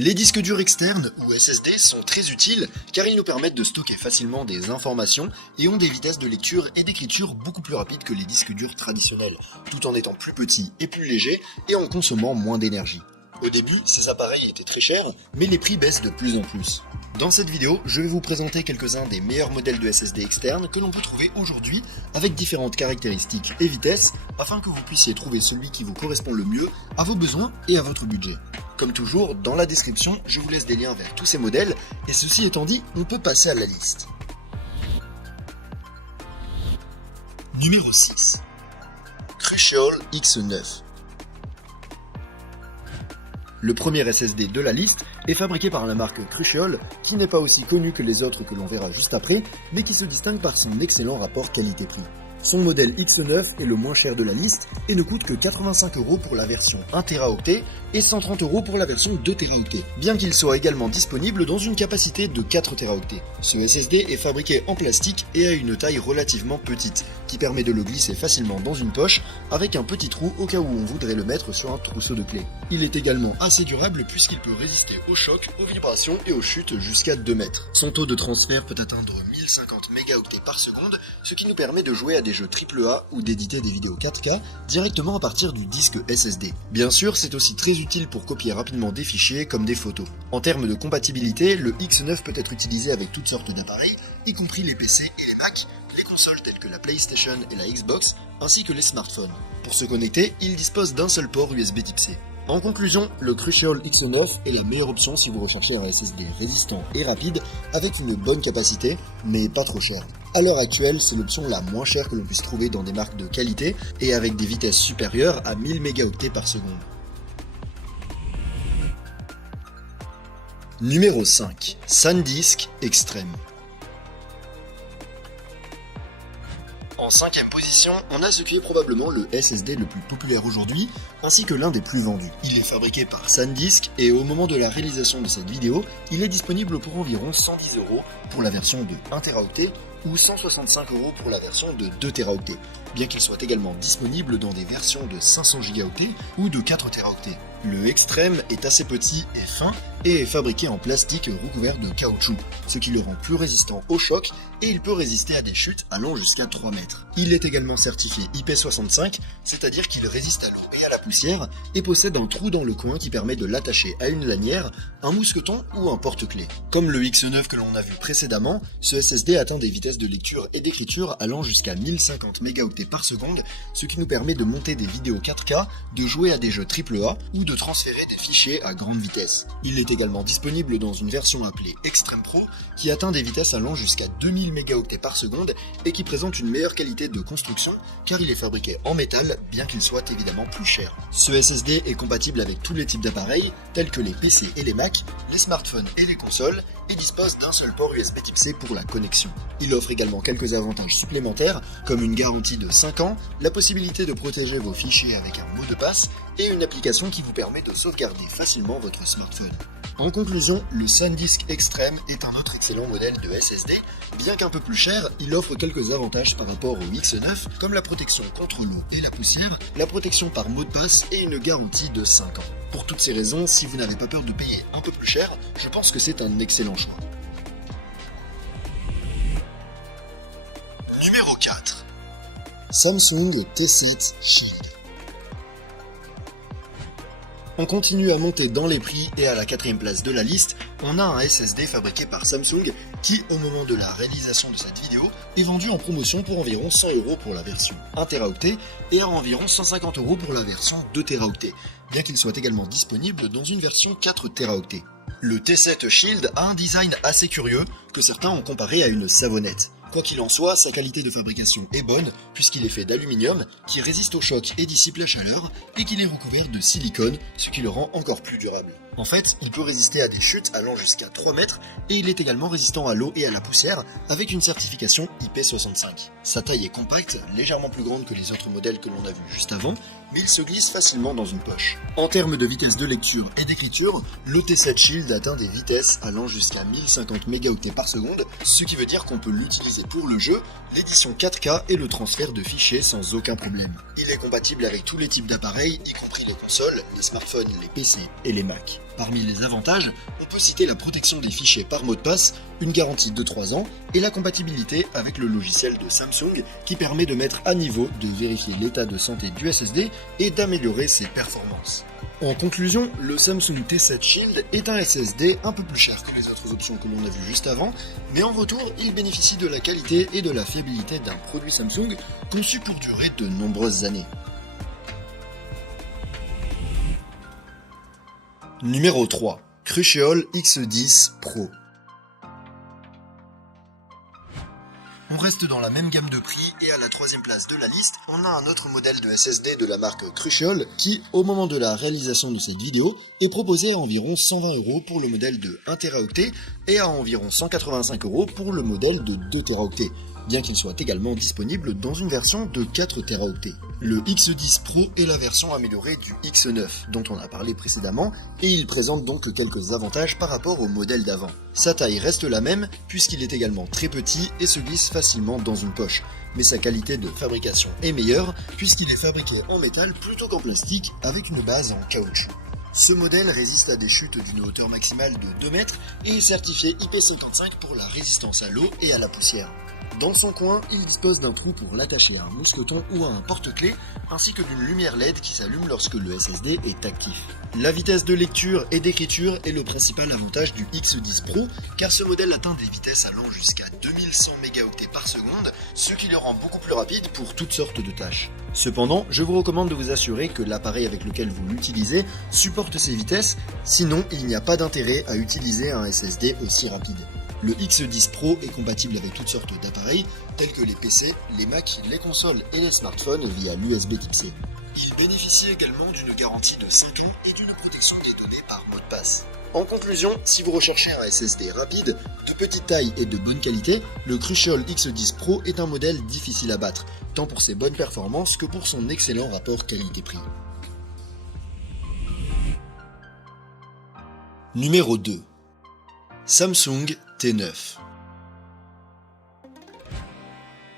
Les disques durs externes, ou SSD, sont très utiles car ils nous permettent de stocker facilement des informations et ont des vitesses de lecture et d'écriture beaucoup plus rapides que les disques durs traditionnels, tout en étant plus petits et plus légers et en consommant moins d'énergie. Au début, ces appareils étaient très chers, mais les prix baissent de plus en plus. Dans cette vidéo, je vais vous présenter quelques-uns des meilleurs modèles de SSD externes que l'on peut trouver aujourd'hui avec différentes caractéristiques et vitesses afin que vous puissiez trouver celui qui vous correspond le mieux à vos besoins et à votre budget. Comme toujours, dans la description, je vous laisse des liens vers tous ces modèles et ceci étant dit, on peut passer à la liste. Numéro 6. Crucial X9. Le premier SSD de la liste est fabriqué par la marque Crucial, qui n'est pas aussi connue que les autres que l'on verra juste après, mais qui se distingue par son excellent rapport qualité-prix. Son modèle X9 est le moins cher de la liste et ne coûte que 85€ pour la version 1 Teraoctet et 130€ pour la version 2 Teraoctet, bien qu'il soit également disponible dans une capacité de 4 Teraoctets. Ce SSD est fabriqué en plastique et a une taille relativement petite, qui permet de le glisser facilement dans une poche avec un petit trou au cas où on voudrait le mettre sur un trousseau de clés. Il est également assez durable puisqu'il peut résister aux chocs, aux vibrations et aux chutes jusqu'à 2 mètres. Son taux de transfert peut atteindre 1050 mégaoctets par seconde, ce qui nous permet de jouer à des jeux AAA ou d'éditer des vidéos 4K directement à partir du disque SSD. Bien sûr, c'est aussi très utile pour copier rapidement des fichiers comme des photos. En termes de compatibilité, le X9 peut être utilisé avec toutes sortes d'appareils, y compris les PC et les Mac, les consoles telles que la PlayStation et la Xbox, ainsi que les smartphones. Pour se connecter, il dispose d'un seul port USB Type C. En conclusion, le Crucial X9 est la meilleure option si vous recherchez un SSD résistant et rapide avec une bonne capacité, mais pas trop cher. À l'heure actuelle, c'est l'option la moins chère que l'on puisse trouver dans des marques de qualité et avec des vitesses supérieures à 1000 mégaoctets par seconde. Numéro 5. SanDisk Extreme. En 5ème position, on a ce qui est probablement le SSD le plus populaire aujourd'hui, ainsi que l'un des plus vendus. Il est fabriqué par SanDisk et au moment de la réalisation de cette vidéo, il est disponible pour environ 110€ pour la version de 1 Teraoctet ou 165€ pour la version de 2 Teraoctets, bien qu'il soit également disponible dans des versions de 500 Go ou de 4 Teraoctets. Le Extreme est assez petit et fin et est fabriqué en plastique recouvert de caoutchouc, ce qui le rend plus résistant aux chocs et il peut résister à des chutes allant jusqu'à 3 mètres. Il est également certifié IP65, c'est-à-dire qu'il résiste à l'eau et à la poussière et possède un trou dans le coin qui permet de l'attacher à une lanière, un mousqueton ou un porte-clés. Comme le X9 que l'on a vu précédemment, ce SSD atteint des vitesses de lecture et d'écriture allant jusqu'à 1050 mégaoctets par seconde, ce qui nous permet de monter des vidéos 4K, de jouer à des jeux AAA ou de transférer des fichiers à grande vitesse. Il est également disponible dans une version appelée Extreme Pro qui atteint des vitesses allant jusqu'à 2000 mégaoctets par seconde et qui présente une meilleure qualité de construction car il est fabriqué en métal bien qu'il soit évidemment plus cher. Ce SSD est compatible avec tous les types d'appareils tels que les PC et les Mac, les smartphones et les consoles et dispose d'un seul port USB Type C pour la connexion. Il offre également quelques avantages supplémentaires comme une garantie de 5 ans, la possibilité de protéger vos fichiers avec un mot de passe et une application qui vous permet de sauvegarder facilement votre smartphone. En conclusion, le SanDisk Extreme est un autre excellent modèle de SSD. Bien qu'un peu plus cher, il offre quelques avantages par rapport au X9, comme la protection contre l'eau et la poussière, la protection par mot de passe et une garantie de 5 ans. Pour toutes ces raisons, si vous n'avez pas peur de payer un peu plus cher, je pense que c'est un excellent choix. Numéro 4. Samsung T6 Shield. On continue à monter dans les prix et à la 4ème place de la liste, on a un SSD fabriqué par Samsung qui, au moment de la réalisation de cette vidéo, est vendu en promotion pour environ 100€ pour la version 1 Teraoctet et à environ 150€ pour la version 2 Teraoctet, bien qu'il soit également disponible dans une version 4 Teraoctets. Le T7 Shield a un design assez curieux que certains ont comparé à une savonnette. Quoi qu'il en soit, sa qualité de fabrication est bonne puisqu'il est fait d'aluminium qui résiste au choc et dissipe la chaleur et qu'il est recouvert de silicone, ce qui le rend encore plus durable. En fait, il peut résister à des chutes allant jusqu'à 3 mètres et il est également résistant à l'eau et à la poussière avec une certification IP65. Sa taille est compacte, légèrement plus grande que les autres modèles que l'on a vus juste avant, mais il se glisse facilement dans une poche. En termes de vitesse de lecture et d'écriture, le T7 Shield atteint des vitesses allant jusqu'à 1050 mégaoctets par seconde, ce qui veut dire qu'on peut l'utiliser et pour le jeu, l'édition 4K et le transfert de fichiers sans aucun problème. Il est compatible avec tous les types d'appareils, y compris les consoles, les smartphones, les PC et les Mac. Parmi les avantages, on peut citer la protection des fichiers par mot de passe, une garantie de 3 ans et la compatibilité avec le logiciel de Samsung qui permet de mettre à niveau, de vérifier l'état de santé du SSD et d'améliorer ses performances. En conclusion, le Samsung T7 Shield est un SSD un peu plus cher que les autres options que l'on a vues juste avant, mais en retour, il bénéficie de la qualité et de la fiabilité d'un produit Samsung conçu pour durer de nombreuses années. Numéro 3. Crucial X10 Pro. On reste dans la même gamme de prix et à la troisième place de la liste, on a un autre modèle de SSD de la marque Crucial qui, au moment de la réalisation de cette vidéo, est proposé à environ 120€ pour le modèle de 1 Teraoctet et à environ 185€ pour le modèle de 2 Teraoctets, bien qu'il soit également disponible dans une version de 4 Teraoctets. Le X10 Pro est la version améliorée du X9 dont on a parlé précédemment et il présente donc quelques avantages par rapport au modèle d'avant. Sa taille reste la même puisqu'il est également très petit et se glisse facilement dans une poche, mais sa qualité de fabrication est meilleure puisqu'il est fabriqué en métal plutôt qu'en plastique avec une base en caoutchouc. Ce modèle résiste à des chutes d'une hauteur maximale de 2 mètres et est certifié IP55 pour la résistance à l'eau et à la poussière. Dans son coin, il dispose d'un trou pour l'attacher à un mousqueton ou à un porte-clés, ainsi que d'une lumière LED qui s'allume lorsque le SSD est actif. La vitesse de lecture et d'écriture est le principal avantage du X10 Pro, car ce modèle atteint des vitesses allant jusqu'à 2100 mégaoctets par seconde, ce qui le rend beaucoup plus rapide pour toutes sortes de tâches. Cependant, je vous recommande de vous assurer que l'appareil avec lequel vous l'utilisez supporte ces vitesses, sinon il n'y a pas d'intérêt à utiliser un SSD aussi rapide. Le X10 Pro est compatible avec toutes sortes d'appareils, tels que les PC, les Mac, les consoles et les smartphones via l'USB Type-C. Il bénéficie également d'une garantie de 5 ans et d'une protection des données par mot de passe. En conclusion, si vous recherchez un SSD rapide, de petite taille et de bonne qualité, le Crucial X10 Pro est un modèle difficile à battre, tant pour ses bonnes performances que pour son excellent rapport qualité-prix. Numéro 2. Samsung T9.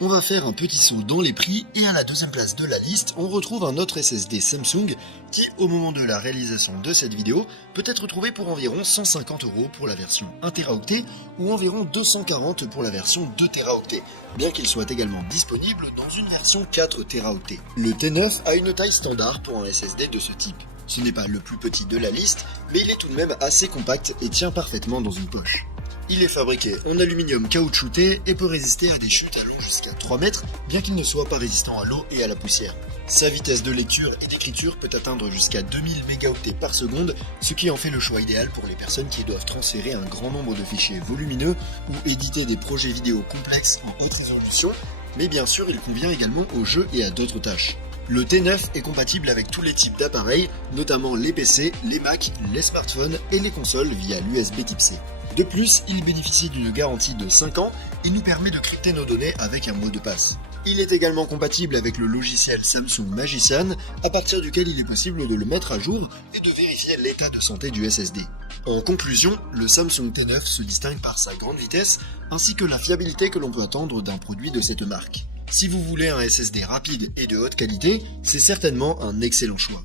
On va faire un petit saut dans les prix et à la deuxième place de la liste, on retrouve un autre SSD Samsung qui, au moment de la réalisation de cette vidéo, peut être trouvé pour environ 150€ pour la version 1 Teraoctet ou environ 240 pour la version 2 Teraoctets, bien qu'il soit également disponible dans une version 4 Teraoctets. Le T9 a une taille standard pour un SSD de ce type. Ce n'est pas le plus petit de la liste, mais il est tout de même assez compact et tient parfaitement dans une poche. Il est fabriqué en aluminium caoutchouté et peut résister à des chutes allant jusqu'à 3 mètres, bien qu'il ne soit pas résistant à l'eau et à la poussière. Sa vitesse de lecture et d'écriture peut atteindre jusqu'à 2000 mégaoctets par seconde, ce qui en fait le choix idéal pour les personnes qui doivent transférer un grand nombre de fichiers volumineux ou éditer des projets vidéo complexes en haute résolution, mais bien sûr il convient également aux jeux et à d'autres tâches. Le T9 est compatible avec tous les types d'appareils, notamment les PC, les Mac, les smartphones et les consoles via l'USB Type-C. De plus, il bénéficie d'une garantie de 5 ans et nous permet de crypter nos données avec un mot de passe. Il est également compatible avec le logiciel Samsung Magician, à partir duquel il est possible de le mettre à jour et de vérifier l'état de santé du SSD. En conclusion, le Samsung T9 se distingue par sa grande vitesse ainsi que la fiabilité que l'on peut attendre d'un produit de cette marque. Si vous voulez un SSD rapide et de haute qualité, c'est certainement un excellent choix.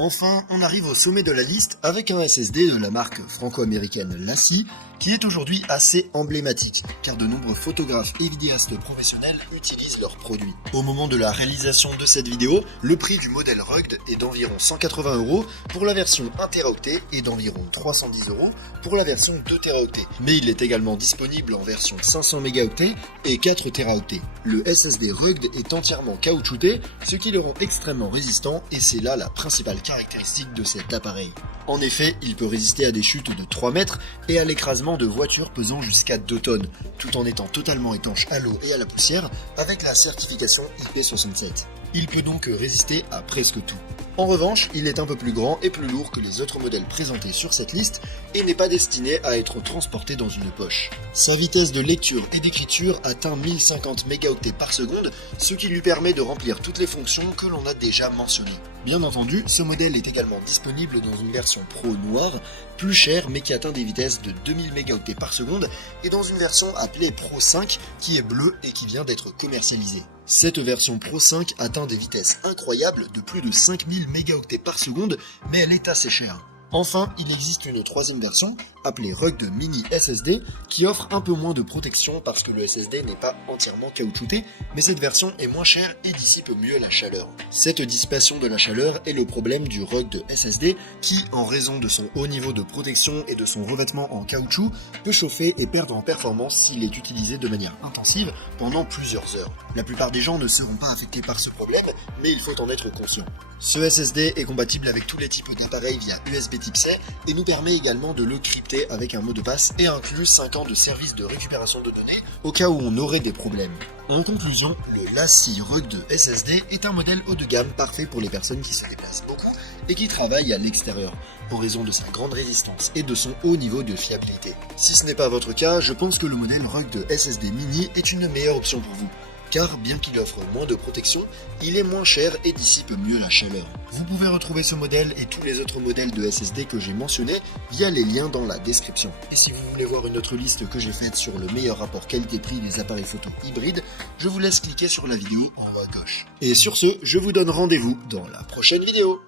Enfin, on arrive au sommet de la liste avec un SSD de la marque franco-américaine LaCie, qui est aujourd'hui assez emblématique, car de nombreux photographes et vidéastes professionnels utilisent leurs produits. Au moment de la réalisation de cette vidéo, le prix du modèle Rugged est d'environ 180€ pour la version 1 Teraoctet et d'environ 310€ pour la version 2 Teraoctet. Mais il est également disponible en version 500 mégaoctets et 4 Teraoctets. Le SSD Rugged est entièrement caoutchouté, ce qui le rend extrêmement résistant et c'est là la principale caractéristique de cet appareil. En effet, il peut résister à des chutes de 3 mètres et à l'écrasement de voitures pesant jusqu'à 2 tonnes, tout en étant totalement étanche à l'eau et à la poussière avec la certification IP67. Il peut donc résister à presque tout. En revanche, il est un peu plus grand et plus lourd que les autres modèles présentés sur cette liste et n'est pas destiné à être transporté dans une poche. Sa vitesse de lecture et d'écriture atteint 1050 mégaoctets par seconde, ce qui lui permet de remplir toutes les fonctions que l'on a déjà mentionnées. Bien entendu, ce modèle est également disponible dans une version Pro noire, plus chère mais qui atteint des vitesses de 2000 mégaoctets par seconde, et dans une version appelée Pro 5 qui est bleue et qui vient d'être commercialisée. Cette version Pro 5 atteint des vitesses incroyables de plus de 5000 mégaoctets par seconde, mais elle est assez chère. Enfin, il existe une troisième version, appelée Rugged Mini SSD, qui offre un peu moins de protection parce que le SSD n'est pas entièrement caoutchouté, mais cette version est moins chère et dissipe mieux la chaleur. Cette dissipation de la chaleur est le problème du Rugged SSD qui, en raison de son haut niveau de protection et de son revêtement en caoutchouc, peut chauffer et perdre en performance s'il est utilisé de manière intensive pendant plusieurs heures. La plupart des gens ne seront pas affectés par ce problème, mais il faut en être conscient. Ce SSD est compatible avec tous les types d'appareils via USB Type C et nous permet également de le crypter avec un mot de passe et inclut 5 ans de service de récupération de données au cas où on aurait des problèmes. En conclusion, le LaCie Rugged SSD est un modèle haut de gamme parfait pour les personnes qui se déplacent beaucoup et qui travaillent à l'extérieur, en raison de sa grande résistance et de son haut niveau de fiabilité. Si ce n'est pas votre cas, je pense que le modèle Rugged SSD Mini est une meilleure option pour vous. Car bien qu'il offre moins de protection, il est moins cher et dissipe mieux la chaleur. Vous pouvez retrouver ce modèle et tous les autres modèles de SSD que j'ai mentionnés via les liens dans la description. Et si vous voulez voir une autre liste que j'ai faite sur le meilleur rapport qualité-prix des appareils photo hybrides, je vous laisse cliquer sur la vidéo en haut à gauche. Et sur ce, je vous donne rendez-vous dans la prochaine vidéo.